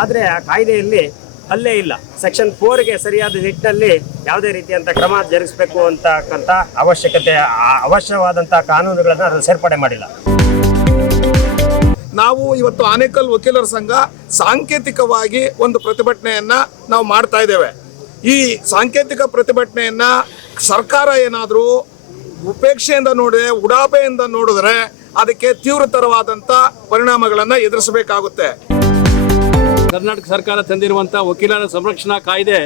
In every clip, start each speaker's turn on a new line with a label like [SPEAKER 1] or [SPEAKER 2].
[SPEAKER 1] ಆದರೆ ಆ ಕಾಯ್ದೆಯಲ್ಲಿ ಅಲ್ಲೇ ಇಲ್ಲ. ಸೆಕ್ಷನ್ ಫೋರ್ಗೆ ಸರಿಯಾದ ನಿಟ್ಟಿನಲ್ಲಿ ಯಾವುದೇ ರೀತಿಯಂಥ ಕ್ರಮ ಜರುಗಿಸಬೇಕು ಅಂತಕ್ಕಂಥ ಅವಶ್ಯಕತೆ ಅವಶ್ಯವಾದಂಥ ಕಾನೂನುಗಳನ್ನು ಅದನ್ನು ಸೇರ್ಪಡೆ ಮಾಡಿಲ್ಲ.
[SPEAKER 2] ನಾವು ಇವತ್ತು ಆನೇಕಲ್ ವಕೀಲರ ಸಂಘ ಸಾಂಕೇತಿಕವಾಗಿ ಒಂದು ಪ್ರತಿಭಟನೆಯನ್ನ ನಾವು ಮಾಡ್ತಾ ಇದ್ದೇವೆ. ಈ ಸಾಂಕೇತಿಕ ಪ್ರತಿಭಟನೆಯನ್ನ ಸರ್ಕಾರ ಏನಾದರೂ ಉಪೇಕ್ಷೆಯಿಂದ ನೋಡಿದ್ರೆ, ಉಡಾಪೆಯಿಂದ ನೋಡಿದ್ರೆ ಅದಕ್ಕೆ ತೀವ್ರತರವಾದಂಥ ಪರಿಣಾಮಗಳನ್ನು ಎದುರಿಸಬೇಕಾಗುತ್ತೆ.
[SPEAKER 3] ಕರ್ನಾಟಕ ಸರ್ಕಾರ ತಂದಿರುವಂಥ ವಕೀಲರ ಸಂರಕ್ಷಣಾ ಕಾಯ್ದೆ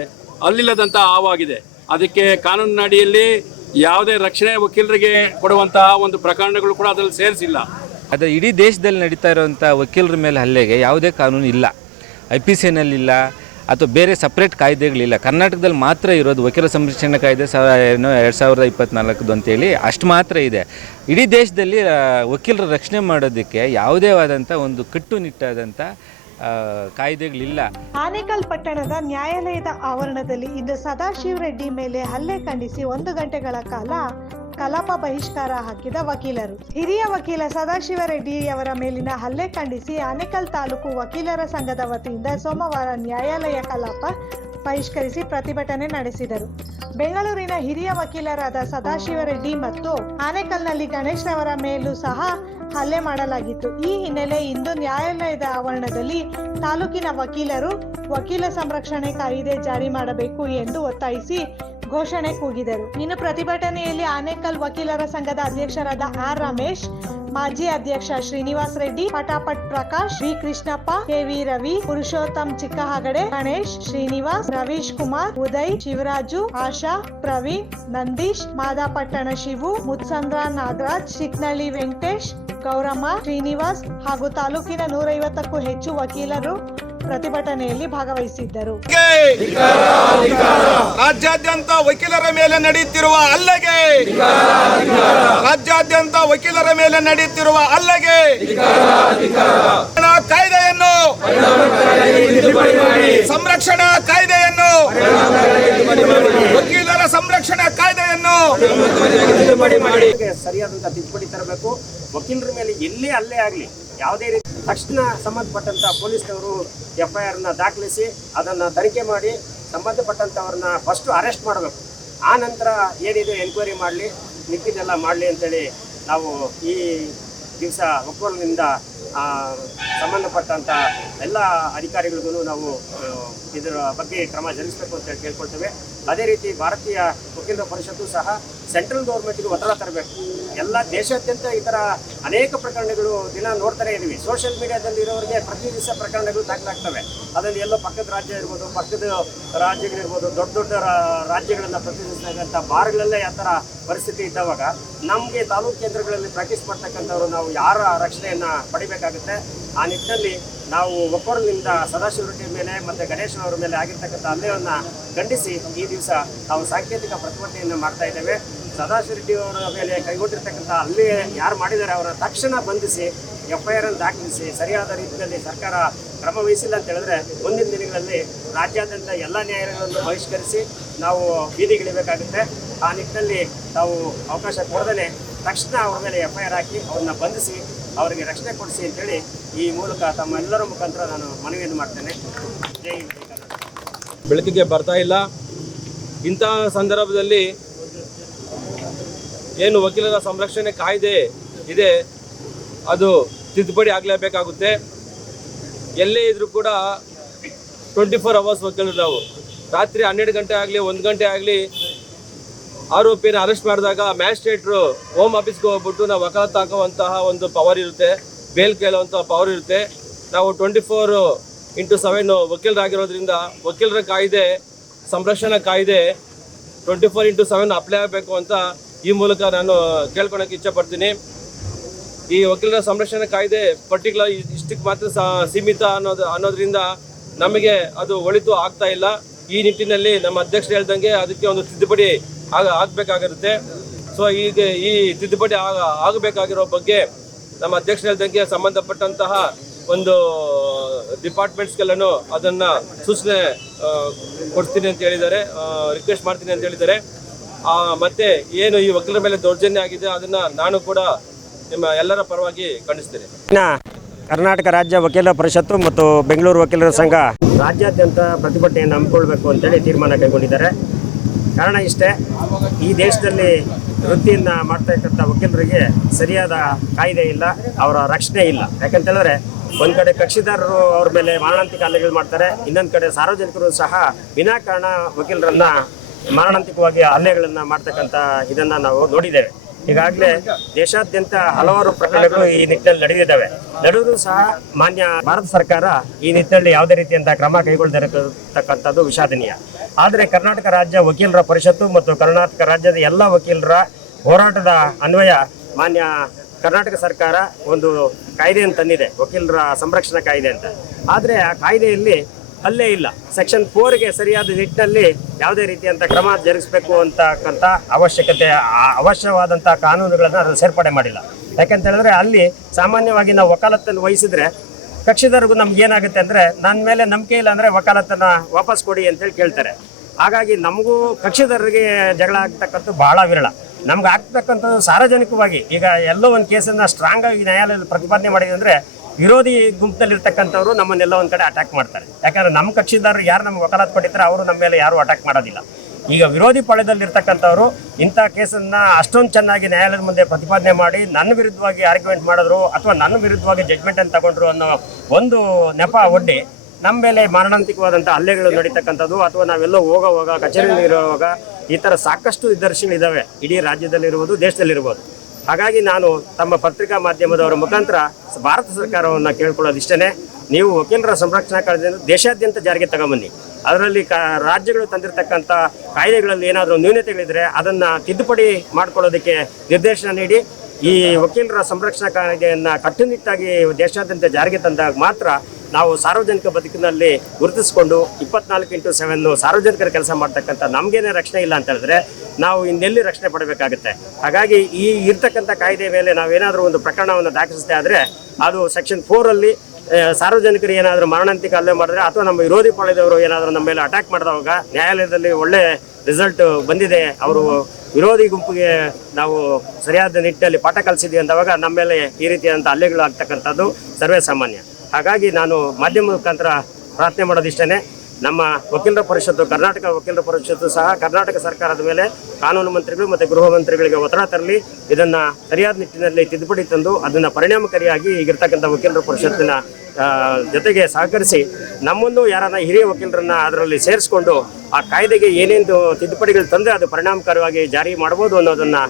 [SPEAKER 3] ಅಲ್ಲಿಲ್ಲದಂಥ ಹಾವಾಗಿದೆ. ಅದಕ್ಕೆ ಕಾನೂನಿನಡಿಯಲ್ಲಿ ಯಾವುದೇ ರಕ್ಷಣೆ ವಕೀಲರಿಗೆ ಕೊಡುವಂತಹ ಒಂದು ಪ್ರಕರಣಗಳು ಕೂಡ ಅದರಲ್ಲಿ ಸೇರಿಸಿಲ್ಲ.
[SPEAKER 4] ಅದು ಇಡೀ ದೇಶದಲ್ಲಿ ನಡೀತಾ ಇರುವಂಥ ವಕೀಲರ ಮೇಲೆ ಹಲ್ಲೆಗೆ ಯಾವುದೇ ಕಾನೂನು ಇಲ್ಲ. ಐ ಪಿ ಸಿ ಇಲ್ಲ, ಅಥವಾ ಬೇರೆ ಸಪ್ರೇಟ್ ಕಾಯ್ದೆಗಳಿಲ್ಲ ಕರ್ನಾಟಕದಲ್ಲಿ ಮಾತ್ರ ಇರೋದು ವಕೀಲ ಸಂರಕ್ಷಣಾ ಕಾಯ್ದೆ ಸಾವಿರ ಏನು ಎರಡು ಸಾವಿರದ ಇಪ್ಪತ್ನಾಲ್ಕದು ಅಂತೇಳಿ ಅಷ್ಟು ಮಾತ್ರ ಇದೆ. ಇಡೀ ದೇಶದಲ್ಲಿ ವಕೀಲರ ರಕ್ಷಣೆ ಮಾಡೋದಕ್ಕೆ ಯಾವುದೇ ಆದಂಥ ಒಂದು ಕಟ್ಟುನಿಟ್ಟಾದಂಥ ಕಾಯ್ದೆಗಳಿಲ್ಲ.
[SPEAKER 5] ಆನೇಕಲ್ ಪಟ್ಟಣದ ನ್ಯಾಯಾಲಯದ ಆವರಣದಲ್ಲಿ ಇಂದು ಸದಾಶಿವ ರೆಡ್ಡಿ ಮೇಲೆ ಹಲ್ಲೆ ಖಂಡಿಸಿ ಒಂದು ಗಂಟೆಗಳ ಕಾಲ ಕಲಾಪ ಬಹಿಷ್ಕಾರ ಹಾಕಿದ ವಕೀಲರು. ಹಿರಿಯ ವಕೀಲ ಸದಾಶಿವ ರೆಡ್ಡಿ ಅವರ ಮೇಲಿನ ಹಲ್ಲೆ ಖಂಡಿಸಿ ಆನೇಕಲ್ ತಾಲೂಕು ವಕೀಲರ ಸಂಘದ ವತಿಯಿಂದ ಸೋಮವಾರ ನ್ಯಾಯಾಲಯ ಕಲಾಪ ಬಹಿಷ್ಕರಿಸಿ ಪ್ರತಿಭಟನೆ ನಡೆಸಿದರು. ಬೆಂಗಳೂರಿನ ಹಿರಿಯ ವಕೀಲರಾದ ಸದಾಶಿವ ರೆಡ್ಡಿ ಮತ್ತು ಆನೇಕಲ್ನಲ್ಲಿ ಗಣೇಶ್ ರವರ ಮೇಲೂ ಸಹ ಹಲ್ಲೆ ಮಾಡಲಾಗಿತ್ತು. ಈ ಹಿನ್ನೆಲೆ ಇಂದು ನ್ಯಾಯಾಲಯದ ಆವರಣದಲ್ಲಿ ತಾಲೂಕಿನ ವಕೀಲರು ವಕೀಲ ಸಂರಕ್ಷಣೆ ಕಾಯಿದೆ ಜಾರಿ ಮಾಡಬೇಕು ಎಂದು ಒತ್ತಾಯಿಸಿ ಘೋಷಣೆ ಕೂಗಿದರು. ಇನ್ನು ಪ್ರತಿಭಟನೆಯಲ್ಲಿ ಆನೇಕಲ್ ವಕೀಲರ ಸಂಘದ ಅಧ್ಯಕ್ಷರಾದ ಆರ್ ರಮೇಶ್, ಮಾಜಿ ಅಧ್ಯಕ್ಷ ಶ್ರೀನಿವಾಸ್ ರೆಡ್ಡಿ, ಪಟಾಪಟ್ ಪ್ರಕಾಶ್, ವಿ ಕೃಷ್ಣಪ್ಪ ಕೆವಿ ರವಿ, ಪುರುಷೋತ್ತಮ್ ಚಿಕ್ಕಹಗಡೆ, ಗಣೇಶ್, ಶ್ರೀನಿವಾಸ್, ರವೀಶ್ ಕುಮಾರ್, ಉದಯ್, ಶಿವರಾಜು, ಆಶಾ, ಪ್ರವೀಣ್, ನಂದೀಶ್, ಮಾದಾಪಟ್ಟಣ ಶಿವು, ಮುತ್ಸಂದ್ರ ನಾಗರಾಜ್ ಚಿಕ್ನಳ್ಳಿ ವೆಂಕಟೇಶ್, ಗೌರಮ್ಮ, ಶ್ರೀನಿವಾಸ್ ಹಾಗೂ ತಾಲೂಕಿನ ನೂರೈವತ್ತಕ್ಕೂ ಹೆಚ್ಚು ವಕೀಲರು ಪ್ರತಿಭಟನೆಯಲ್ಲಿ ಭಾಗವಹಿಸಿದ್ದರು.
[SPEAKER 2] ರಾಜ್ಯಾದ್ಯಂತ ವಕೀಲರ ಮೇಲೆ ನಡೆಯುತ್ತಿರುವ ಅಲ್ಲಗೆ. ರಾಜ್ಯಾದ್ಯಂತ ವಕೀಲರ ಮೇಲೆ ನಡೆಯುತ್ತಿರುವ ಅಲ್ಲಗೆ. ಕಾಯ್ದೆಯನ್ನು. ಸಂರಕ್ಷಣಾ ಕಾಯ್ದೆಯನ್ನು. ವಕೀಲರ ಸಂರಕ್ಷಣಾ
[SPEAKER 1] ಸರಿಯಾದಂಥ ತಿದ್ದುಪಡಿ ತರಬೇಕು. ವಕೀಲರ ಮೇಲೆ ಎಲ್ಲೇ ಅಲ್ಲೇ ಆಗಲಿ, ಯಾವುದೇ ರೀತಿ ತಕ್ಷಣ ಸಂಬಂಧಪಟ್ಟಂತ ಪೊಲೀಸ್ನವರು ಎಫ್ ಐ ಆರ್ನ ದಾಖಲಿಸಿ ಅದನ್ನು ತನಿಖೆ ಮಾಡಿ ಸಂಬಂಧಪಟ್ಟಂಥವ್ರನ್ನ ಫಸ್ಟ್ ಅರೆಸ್ಟ್ ಮಾಡಬೇಕು. ಆ ನಂತರ ಏನಿದೆ ಎನ್ಕ್ವೈರಿ ಮಾಡಲಿ ಮಿಕ್ಕಿದೆಲ್ಲ ಮಾಡಲಿ ಅಂತೇಳಿ ನಾವು ಈ ದಿವಸ ಒಕ್ಕೂಲಿನಿಂದ ಸಂಬಂಧಪಟ್ಟಂಥ ಎಲ್ಲ ಅಧಿಕಾರಿಗಳಿಗೂ ನಾವು ಇದರ ಬಗ್ಗೆ ಕ್ರಮ ಜರುಗಿಸಬೇಕು ಅಂತ ಹೇಳಿ ಕೇಳ್ಕೊಳ್ತೇವೆ. ಅದೇ ರೀತಿ ಭಾರತೀಯ ವಕೀಲರ ಪರಿಷತ್ತು ಸಹ ಸೆಂಟ್ರಲ್ ಗೌರ್ಮೆಂಟ್ಗೆ ಒತ್ತಡ ತರಬೇಕು. ಎಲ್ಲ ದೇಶಾದ್ಯಂತ ಈ ಥರ ಅನೇಕ ಪ್ರಕರಣಗಳು ದಿನ ನೋಡ್ತಾನೆ ಇದ್ದೀವಿ. ಸೋಷಿಯಲ್ ಮೀಡಿಯಾದಲ್ಲಿ ಇರೋರಿಗೆ ಪ್ರತಿ ದಿವಸ ಪ್ರಕರಣಗಳು ದಾಖಲಾಗ್ತವೆ. ಅದರಲ್ಲಿ ಎಲ್ಲೋ ಪಕ್ಕದ ರಾಜ್ಯ ಇರ್ಬೋದು, ಪಕ್ಕದ ರಾಜ್ಯಗಳಿರ್ಬೋದು, ದೊಡ್ಡ ದೊಡ್ಡ ರಾಜ್ಯಗಳನ್ನ ಪ್ರತಿನಿಧಿಸ್ತಕ್ಕಂಥ ಬಾರ್ಗಳಲ್ಲೇ ಆ ಥರ ಪರಿಸ್ಥಿತಿ ಇದ್ದವಾಗ ನಮಗೆ ತಾಲೂಕು ಕೇಂದ್ರಗಳಲ್ಲಿ ಪ್ರಾಕ್ಟೀಸ್ ಮಾಡ್ತಕ್ಕಂಥವ್ರು ನಾವು ಯಾರ ರಕ್ಷಣೆಯನ್ನು ಪಡಿಬೇಕಾಗುತ್ತೆ? ಆ ನಿಟ್ಟಿನಲ್ಲಿ ನಾವು ಒಕ್ಕೊರಲಿಂದ ಸದಾಶಿವ ರೆಡ್ಡಿ ಮೇಲೆ ಮತ್ತು ಗಣೇಶ್ ಮೇಲೆ ಆಗಿರ್ತಕ್ಕಂಥ ಹಲ್ಲೆಯನ್ನು ಖಂಡಿಸಿ ಈ ದಿವಸ ನಾವು ಸಾಂಕೇತಿಕ ಪ್ರತಿಭಟನೆಯನ್ನು ಮಾಡ್ತಾ ಇದ್ದೇವೆ. ಸದಾಶಿವ ಅವರ ಮೇಲೆ ಕೈಗೊಂಡಿರ್ತಕ್ಕಂಥ ಹಲ್ಲೆ ಯಾರು ಮಾಡಿದ್ದಾರೆ ಅವರ ತಕ್ಷಣ ಬಂಧಿಸಿ ಎಫ್ ಐ ಆರ್ ಅನ್ನು ದಾಖಲಿಸಿ, ಸರಿಯಾದ ರೀತಿಯಲ್ಲಿ ಸರ್ಕಾರ ಕ್ರಮ ವಹಿಸಿಲ್ಲ ಅಂತ ಹೇಳಿದ್ರೆ ಮುಂದಿನ ದಿನಗಳಲ್ಲಿ ರಾಜ್ಯಾದ್ಯಂತ ಎಲ್ಲ ನ್ಯಾಯಾಲಯಗಳನ್ನು ಬಹಿಷ್ಕರಿಸಿ ನಾವು ಬೀದಿಗಿಳಿಬೇಕಾಗುತ್ತೆ. ಆ ನಿಟ್ಟಿನಲ್ಲಿ ನಾವು ಅವಕಾಶ ಕೊಡದೇ ತಕ್ಷಣ ಅವ್ರ ಮೇಲೆ ಎಫ್ ಐ ಆರ್ ಹಾಕಿ ಅವ್ರನ್ನ ಬಂಧಿಸಿ, ಅವರಿಗೆ ರಕ್ಷಣೆ ಕೊಡಿಸಿ ಅಂತೇಳಿ ಈ ಮೂಲಕ ತಮ್ಮೆಲ್ಲರ ಮುಖಾಂತರ ನಾನು ಮನವಿಯನ್ನು ಮಾಡ್ತೇನೆ.
[SPEAKER 6] ಬೆಳಕಿಗೆ ಬರ್ತಾ ಇಲ್ಲ. ಇಂತಹ ಸಂದರ್ಭದಲ್ಲಿ ಏನು ವಕೀಲರ ಸಂರಕ್ಷಣೆ ಕಾಯ್ದೆ ಇದೆ, ಅದು ತಿದ್ದುಪಡಿ ಆಗಲೇಬೇಕಾಗುತ್ತೆ. ಎಲ್ಲೇ ಇದ್ರೂ ಕೂಡ ಟ್ವೆಂಟಿ ಫೋರ್ ಅವರ್ಸ್ ವಕೀಲರು. ನಾವು ರಾತ್ರಿ ಹನ್ನೆರಡು ಗಂಟೆ ಆಗಲಿ, ಒಂದು ಗಂಟೆ ಆಗಲಿ ಆರೋಪಿನ ಅರೆಸ್ಟ್ ಮಾಡಿದಾಗ ಮ್ಯಾಜಿಸ್ಟ್ರೇಟ್ರು ಹೋಮ್ ಆಫೀಸ್ಗೆ ಹೋಗ್ಬಿಟ್ಟು ನಾವು ವಕಾಲತ್ ಹಾಕುವಂತಹ ಒಂದು ಪವರ್ ಇರುತ್ತೆ, ಬೇಲ್ ಕೇಳುವಂಥ ಪವರ್ ಇರುತ್ತೆ. ನಾವು ಟ್ವೆಂಟಿ ಫೋರ್ ಇಂಟು ಸೆವೆನ್ ವಕೀಲರಾಗಿರೋದ್ರಿಂದ ವಕೀಲರ ಕಾಯ್ದೆ, ಸಂರಕ್ಷಣಾ ಕಾಯ್ದೆ twenty four into seven apply ಆಗಬೇಕು ಅಂತ ಈ ಮೂಲಕ ನಾನು ಕೇಳ್ಕೊಳಕ್ಕೆ ಇಚ್ಛಪಡ್ತೀನಿ ಈ ವಕೀಲರ ಸಂರಕ್ಷಣಾ ಕಾಯ್ದೆ ಪರ್ಟಿಕ್ಯುಲರ್ ಇಷ್ಟಕ್ಕೆ ಮಾತ್ರ ಸೀಮಿತ ಅನ್ನೋದು, ಅನ್ನೋದ್ರಿಂದ ನಮಗೆ ಅದು ಒಳಿತು ಆಗ್ತಾ ಇಲ್ಲ. ಈ ನಿಟ್ಟಿನಲ್ಲಿ ನಮ್ಮ ಅಧ್ಯಕ್ಷರು ಹೇಳ್ದಂಗೆ ಅದಕ್ಕೆ ಒಂದು ತಿದ್ದುಪಡಿ ಆಗ ಆಗಬೇಕಾಗಿರುತ್ತೆ. ಸೊ ಈಗ ಈ ತಿದ್ದುಪಡಿ ಆಗ ಆಗಬೇಕಾಗಿರೋ ಬಗ್ಗೆ ನಮ್ಮ ಅಧ್ಯಕ್ಷರು ಹೇಳ್ದಂಗೆ ಸಂಬಂಧಪಟ್ಟಂತಹ ಒಂದು ಡಿಪಾರ್ಟ್ಮೆಂಟ್ಸ್ಗೆಲ್ಲನೂ ಅದನ್ನು ಸೂಚನೆ ಕೊಡ್ತೀನಿ ಅಂತ ಹೇಳಿದ್ದಾರೆ ರಿಕ್ವೆಸ್ಟ್ ಮಾಡ್ತೀನಿ ಅಂತ ಹೇಳಿದ್ದಾರೆ. ಮತ್ತೆ ಏನು ಈ ವಕೀಲರ ಮೇಲೆ ದೌರ್ಜನ್ಯ ಆಗಿದೆ ಅದನ್ನ ನಾನು ಕೂಡ ನಿಮ್ಮ ಎಲ್ಲರ ಪರವಾಗಿ ಖಂಡಿಸ್ತೇನೆ.
[SPEAKER 1] ಕರ್ನಾಟಕ ರಾಜ್ಯ ವಕೀಲರ ಪರಿಷತ್ತು ಮತ್ತು ಬೆಂಗಳೂರು ವಕೀಲರ ಸಂಘ. ರಾಜ್ಯಾದ್ಯಂತ ಪ್ರತಿಭಟನೆಯನ್ನು ಹಮ್ಮಿಕೊಳ್ಬೇಕು ಅಂತೇಳಿ ತೀರ್ಮಾನ ಕೈಗೊಂಡಿದ್ದಾರೆ. ಕಾರಣ ಇಷ್ಟೇ, ಈ ದೇಶದಲ್ಲಿ ವೃತ್ತಿಯನ್ನು ಮಾಡ್ತಾ ವಕೀಲರಿಗೆ ಸರಿಯಾದ ಕಾಯ್ದೆ ಇಲ್ಲ, ಅವರ ರಕ್ಷಣೆ ಇಲ್ಲ. ಯಾಕಂತೇಳಿದ್ರೆ, ಒಂದು ಕಡೆ ಕಕ್ಷಿದಾರರು ಅವ್ರ ಮೇಲೆ ಮಾರಣಾಂತಿಕ ಹಲ್ಲೆಗಳು ಮಾಡ್ತಾರೆ, ಇನ್ನೊಂದು ಕಡೆ ಸಾರ್ವಜನಿಕರು ಸಹ ವಿನಾಕಾರಣ ವಕೀಲರನ್ನ ಮಾರಣಾಂತಿಕವಾಗಿ ಹಲ್ಲೆಗಳನ್ನು ಮಾಡ್ತಕ್ಕಂಥ ಇದನ್ನು ನಾವು ನೋಡಿದ್ದೇವೆ. ಈಗಾಗಲೇ ದೇಶಾದ್ಯಂತ ಹಲವಾರು ಪ್ರಕರಣಗಳು ಈ ನಿಟ್ಟಿನಲ್ಲಿ ನಡೆದಿದ್ದಾವೆ. ನಡೆದರೂ ಸಹ ಮಾನ್ಯ ಭಾರತ ಸರ್ಕಾರ ಈ ನಿಟ್ಟಿನಲ್ಲಿ ಯಾವುದೇ ರೀತಿಯಂತಹ ಕ್ರಮ ಕೈಗೊಳ್ಳದಿರತಕ್ಕಂಥದ್ದು ವಿಷಾದನೀಯ. ಆದರೆ ಕರ್ನಾಟಕ ರಾಜ್ಯ ವಕೀಲರ ಪರಿಷತ್ತು ಮತ್ತು ಕರ್ನಾಟಕ ರಾಜ್ಯದ ಎಲ್ಲ ವಕೀಲರ ಹೋರಾಟದ ಅನ್ವಯ ಮಾನ್ಯ ಕರ್ನಾಟಕ ಸರ್ಕಾರ ಒಂದು ಕಾಯ್ದೆಯನ್ನು ತಂದಿದೆ. ವಕೀಲರ ಸಂರಕ್ಷಣಾ ಕಾಯ್ದೆ ಅಂತ. ಆದರೆ ಆ ಕಾಯ್ದೆಯಲ್ಲಿ ಅಲ್ಲೇ ಇಲ್ಲ. ಸೆಕ್ಷನ್ ಫೋರ್ಗೆ ಸರಿಯಾದ ನಿಟ್ಟಿನಲ್ಲಿ ಯಾವುದೇ ರೀತಿಯಂತ ಕ್ರಮ ಜರುಗಿಸಬೇಕು ಅಂತಕ್ಕಂಥ ಅವಶ್ಯಕತೆ ಅವಶ್ಯವಾದಂಥ ಕಾನೂನುಗಳನ್ನು ಅದು ಸೇರ್ಪಡೆ ಮಾಡಿಲ್ಲ. ಯಾಕಂತ ಹೇಳಿದ್ರೆ ಅಲ್ಲಿ ಸಾಮಾನ್ಯವಾಗಿ ನಾವು ವಕಾಲತ್ತನ್ನು ವಹಿಸಿದ್ರೆ ಕಕ್ಷಿದಾರರಿಗೂ ನಮ್ಗೆ ಏನಾಗುತ್ತೆ ಅಂದರೆ ನನ್ನ ಮೇಲೆ ನಂಬಿಕೆ ಇಲ್ಲ ಅಂದರೆ ವಕಾಲತ್ತನ್ನ ವಾಪಸ್ ಕೊಡಿ ಅಂತೇಳಿ ಕೇಳ್ತಾರೆ. ಹಾಗಾಗಿ ನಮಗೂ ಕಕ್ಷಿದಾರರಿಗೆ ಜಗಳ ಆಗ್ತಕ್ಕಂಥ ಬಹಳ ವಿರಳ. ನಮ್ಗೆ ಆಗ್ತಕ್ಕಂಥದ್ದು ಸಾರ್ವಜನಿಕವಾಗಿ ಈಗ ಎಲ್ಲೋ ಒಂದು ಕೇಸನ್ನು ಸ್ಟ್ರಾಂಗ್ ಆಗಿ ನ್ಯಾಯಾಲಯದಲ್ಲಿ ಪ್ರತಿಪಾದನೆ ಮಾಡಿದೆ ಅಂದರೆ ವಿರೋಧಿ ಗುಂಪಿನಲ್ಲಿರ್ತಕ್ಕಂಥವ್ರು ನಮ್ಮನ್ನೆಲ್ಲ ಒಂದು ಕಡೆ ಅಟ್ಯಾಕ್ ಮಾಡ್ತಾರೆ. ಯಾಕಂದ್ರೆ ನಮ್ಮ ಕಕ್ಷಿದಾರರು ಯಾರು ನಮ್ಗೆ ವಕಾಲತ್ ಕೊಟ್ಟಿದ್ರೆ ಅವರು ನಮ್ಮ ಮೇಲೆ ಯಾರು ಅಟ್ಯಾಕ್ ಮಾಡೋದಿಲ್ಲ. ಈಗ ವಿರೋಧಿ ಪಾಳ್ಯದಲ್ಲಿರ್ತಕ್ಕಂಥವ್ರು ಇಂಥ ಕೇಸನ್ನ ಅಷ್ಟೊಂದು ಚೆನ್ನಾಗಿ ನ್ಯಾಯಾಲಯದ ಮುಂದೆ ಪ್ರತಿಪಾದನೆ ಮಾಡಿ ನನ್ನ ವಿರುದ್ಧವಾಗಿ ಆರ್ಗ್ಯುಮೆಂಟ್ ಮಾಡಿದ್ರು ಅಥವಾ ನನ್ನ ವಿರುದ್ಧವಾಗಿ ಜಡ್ಜ್ಮೆಂಟ್ ಅನ್ನು ತಗೊಂಡ್ರು ಅನ್ನೋ ಒಂದು ನೆಪ ಒಡ್ಡಿ ನಮ್ಮ ಮೇಲೆ ಮಾರಣಾಂತಿಕವಾದಂಥ ಹಲ್ಲೆಗಳು ನಡೀತಕ್ಕಂಥದ್ದು ಅಥವಾ ನಾವೆಲ್ಲೋ ಹೋಗೋವಾಗ ಕಚೇರಿಯಲ್ಲಿ ಇರುವಾಗ ಈ ಥರ ಸಾಕಷ್ಟು ನಿದರ್ಶನಗಳಿದ್ದಾವೆ ಇಡೀ ರಾಜ್ಯದಲ್ಲಿರ್ಬೋದು, ದೇಶದಲ್ಲಿರ್ಬೋದು. ಹಾಗಾಗಿ ನಾನು ತಮ್ಮ ಪತ್ರಿಕಾ ಮಾಧ್ಯಮದವರ ಮುಖಾಂತರ ಭಾರತ ಸರ್ಕಾರವನ್ನು ಕೇಳ್ಕೊಳ್ಳೋದಿಷ್ಟೇ ನೀವು ವಕೀಲರ ಸಂರಕ್ಷಣಾ ಕಾಯ್ದೆಯನ್ನು ದೇಶಾದ್ಯಂತ ಜಾರಿಗೆ ತಗೊಂಬನ್ನಿ. ಅದರಲ್ಲಿ ಕ, ರಾಜ್ಯಗಳು ತಂದಿರತಕ್ಕಂಥ ಕಾಯ್ದೆಗಳಲ್ಲಿ ಏನಾದರೂ ನ್ಯೂನತೆಗಳಿದ್ರೆ ಅದನ್ನು ತಿದ್ದುಪಡಿ ಮಾಡ್ಕೊಳ್ಳೋದಕ್ಕೆ ನಿರ್ದೇಶನ ನೀಡಿ, ಈ ವಕೀಲರ ಸಂರಕ್ಷಣಾ ಕಾಯ್ದೆಯನ್ನು ಕಟ್ಟುನಿಟ್ಟಾಗಿ ದೇಶಾದ್ಯಂತ ಜಾರಿಗೆ ತಂದಾಗ ಮಾತ್ರ ನಾವು ಸಾರ್ವಜನಿಕ ಬದುಕಿನಲ್ಲಿ ಗುರುತಿಸಿಕೊಂಡು ಇಪ್ಪತ್ನಾಲ್ಕು ಇಂಟು ಸೆವೆನ್ನು ಸಾರ್ವಜನಿಕರ ಕೆಲಸ ಮಾಡ್ತಕ್ಕಂಥ ನಮಗೇನೆ ರಕ್ಷಣೆ ಇಲ್ಲ ಅಂತ ಹೇಳಿದ್ರೆ ನಾವು ಇನ್ನೆಲ್ಲಿ ರಕ್ಷಣೆ ಪಡಬೇಕಾಗುತ್ತೆ? ಹಾಗಾಗಿ ಈ ಇರ್ತಕ್ಕಂಥ ಕಾಯ್ದೆ ಮೇಲೆ ನಾವೇನಾದರೂ ಒಂದು ಪ್ರಕರಣವನ್ನು ದಾಖಲಿಸದೆ ಆದರೆ ಅದು ಸೆಕ್ಷನ್ ಫೋರಲ್ಲಿ ಸಾರ್ವಜನಿಕರು ಏನಾದರೂ ಮರಣಾಂತಿಕ ಹಲ್ಲೆ ಮಾಡಿದ್ರೆ ಅಥವಾ ನಮ್ಮ ವಿರೋಧಿ ಪಾಳಿದವರು ಏನಾದರೂ ನಮ್ಮ ಮೇಲೆ ಅಟ್ಯಾಕ್ ಮಾಡಿದವಾಗ ನ್ಯಾಯಾಲಯದಲ್ಲಿ ಒಳ್ಳೆ ರಿಸಲ್ಟ್ ಬಂದಿದೆ, ಅವರು ವಿರೋಧಿ ಗುಂಪಿಗೆ ನಾವು ಸರಿಯಾದ ನಿಟ್ಟಿನಲ್ಲಿ ಪಾಠ ಕಲಿಸಿದ್ವಿ ಅಂದವಾಗ ನಮ್ಮ ಮೇಲೆ ಈ ರೀತಿಯಾದಂಥ ಹಲ್ಲೆಗಳು ಆಗ್ತಕ್ಕಂಥದ್ದು ಸರ್ವೇ ಸಾಮಾನ್ಯ. ಹಾಗಾಗಿ ನಾನು ಮಾಧ್ಯಮ ಮುಖಾಂತರ ಪ್ರಾರ್ಥನೆ ಮಾಡೋದಿಷ್ಟೇ ನಮ್ಮ ವಕೀಲರ ಪರಿಷತ್ತು, ಕರ್ನಾಟಕ ವಕೀಲರ ಪರಿಷತ್ತು ಸಹ ಕರ್ನಾಟಕ ಸರ್ಕಾರದ ಮೇಲೆ ಕಾನೂನು ಮಂತ್ರಿಗಳು ಮತ್ತು ಗೃಹ ಮಂತ್ರಿಗಳಿಗೆ ಒತ್ತಡ ತರಲಿ, ಇದನ್ನು ಸರಿಯಾದ ನಿಟ್ಟಿನಲ್ಲಿ ತಿದ್ದುಪಡಿ ತಂದು ಅದನ್ನು ಪರಿಣಾಮಕಾರಿಯಾಗಿ ಈಗಿರ್ತಕ್ಕಂಥ ವಕೀಲರ ಪರಿಷತ್ತಿನ ಜೊತೆಗೆ ಸಹಕರಿಸಿ ನಮ್ಮನ್ನು ಯಾರನ್ನ ಹಿರಿಯ ವಕೀಲರನ್ನ ಅದರಲ್ಲಿ ಸೇರಿಸ್ಕೊಂಡು ಆ ಕಾಯ್ದೆಗೆ ಏನೇನು ತಿದ್ದುಪಡಿಗಳು ತಂದರೆ ಅದು ಪರಿಣಾಮಕಾರಿಯಾಗಿ ಜಾರಿ ಮಾಡ್ಬೋದು ಅನ್ನೋದನ್ನು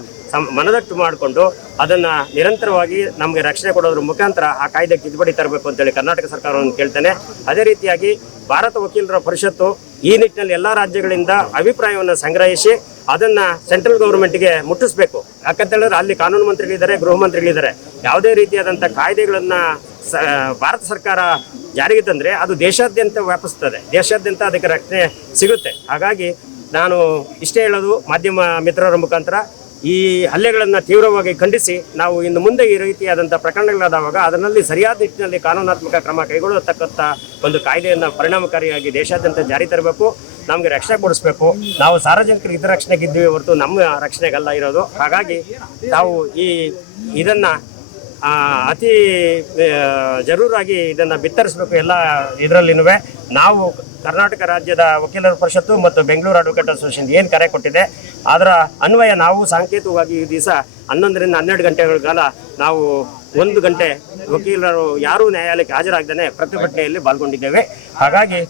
[SPEAKER 1] ಮನದಟ್ಟು ಮಾಡಿಕೊಂಡು ಅದನ್ನು ನಿರಂತರವಾಗಿ ನಮಗೆ ರಕ್ಷಣೆ ಕೊಡೋದ್ರ ಮುಖಾಂತರ ಆ ಕಾಯ್ದೆ ತಿದ್ದುಪಡಿ ತರಬೇಕು ಅಂತೇಳಿ ಕರ್ನಾಟಕ ಸರ್ಕಾರವನ್ನು ಕೇಳ್ತೇನೆ. ಅದೇ ರೀತಿಯಾಗಿ ಭಾರತ ವಕೀಲರ ಪರಿಷತ್ತು ಈ ನಿಟ್ಟಿನಲ್ಲಿ ಎಲ್ಲ ರಾಜ್ಯಗಳಿಂದ ಅಭಿಪ್ರಾಯವನ್ನು ಸಂಗ್ರಹಿಸಿ ಅದನ್ನು ಸೆಂಟ್ರಲ್ ಗೌರ್ಮೆಂಟ್ಗೆ ಮುಟ್ಟಿಸ್ಬೇಕು. ಯಾಕಂತ ಹೇಳಿದ್ರೆ ಅಲ್ಲಿ ಕಾನೂನು ಮಂತ್ರಿಗಳಿದ್ದಾರೆ, ಗೃಹ ಮಂತ್ರಿಗಳಿದ್ದಾರೆ. ಯಾವುದೇ ರೀತಿಯಾದಂಥ ಕಾಯ್ದೆಗಳನ್ನು ಭಾರತ ಸರ್ಕಾರ ಜಾರಿಗೆ ತಂದರೆ ಅದು ದೇಶಾದ್ಯಂತ ವ್ಯಾಪಿಸ್ತದೆ. ದೇಶಾದ್ಯಂತ ಅದಕ್ಕೆ ರಕ್ಷಣೆ ಸಿಗುತ್ತೆ. ಹಾಗಾಗಿ ನಾನು ಇಷ್ಟೇ ಹೇಳೋದು ಮಾಧ್ಯಮ ಮಿತ್ರರ ಮುಖಾಂತರ. ಈ ಹಲ್ಲೆಗಳನ್ನು ತೀವ್ರವಾಗಿ ಖಂಡಿಸಿ ನಾವು ಇನ್ನು ಮುಂದೆ ಈ ರೀತಿಯಾದಂಥ ಪ್ರಕರಣಗಳಾದವಾಗ ಅದರಲ್ಲಿ ಸರಿಯಾದ ನಿಟ್ಟಿನಲ್ಲಿ ಕಾನೂನಾತ್ಮಕ ಕ್ರಮ ಕೈಗೊಳ್ಳತಕ್ಕಂಥ ಒಂದು ಕಾಯ್ದೆಯನ್ನು ಪರಿಣಾಮಕಾರಿಯಾಗಿ ದೇಶಾದ್ಯಂತ ಜಾರಿ ತರಬೇಕು, ನಮಗೆ ರಕ್ಷಣೆ ಕೊಡಿಸ್ಬೇಕು. ನಾವು ಸಾರ್ವಜನಿಕರಿಗೆ ರಕ್ಷಣೆಗೆ ರಕ್ಷಣೆಗಿದ್ದೀವಿ ಹೊರತು ನಮ್ಮ ರಕ್ಷಣೆಗಲ್ಲ ಇರೋದು. ಹಾಗಾಗಿ ನಾವು ಈ ಇದನ್ನು ಅತಿ ಜರೂರಾಗಿ ಇದನ್ನು ಬಿತ್ತರಿಸಬೇಕು ಎಲ್ಲ ಇದರಲ್ಲಿನೂ ನಾವು ಕರ್ನಾಟಕ ರಾಜ್ಯದ ವಕೀಲರ ಪರಿಷತ್ತು ಮತ್ತು ಬೆಂಗಳೂರು ಅಡ್ವೊಕೇಟ್ ಅಸೋಸಿಯೇಷನ್ ಏನು ಕರೆ ಕೊಟ್ಟಿದೆ, ಅದರ ಅನ್ವಯ ನಾವು ಸಾಂಕೇತಿಕವಾಗಿ ಈ ದಿವಸ ಹನ್ನೊಂದರಿಂದ ಹನ್ನೆರಡು ಗಂಟೆಗಳ ಕಾಲ ನಾವು ಒಂದು ಗಂಟೆ ವಕೀಲರು ಯಾರೂ ನ್ಯಾಯಾಲಯಕ್ಕೆ ಹಾಜರಾಗದೇ ಪ್ರತಿಭಟನೆಯಲ್ಲಿ ಪಾಲ್ಗೊಂಡಿದ್ದೇವೆ. ಹಾಗಾಗಿ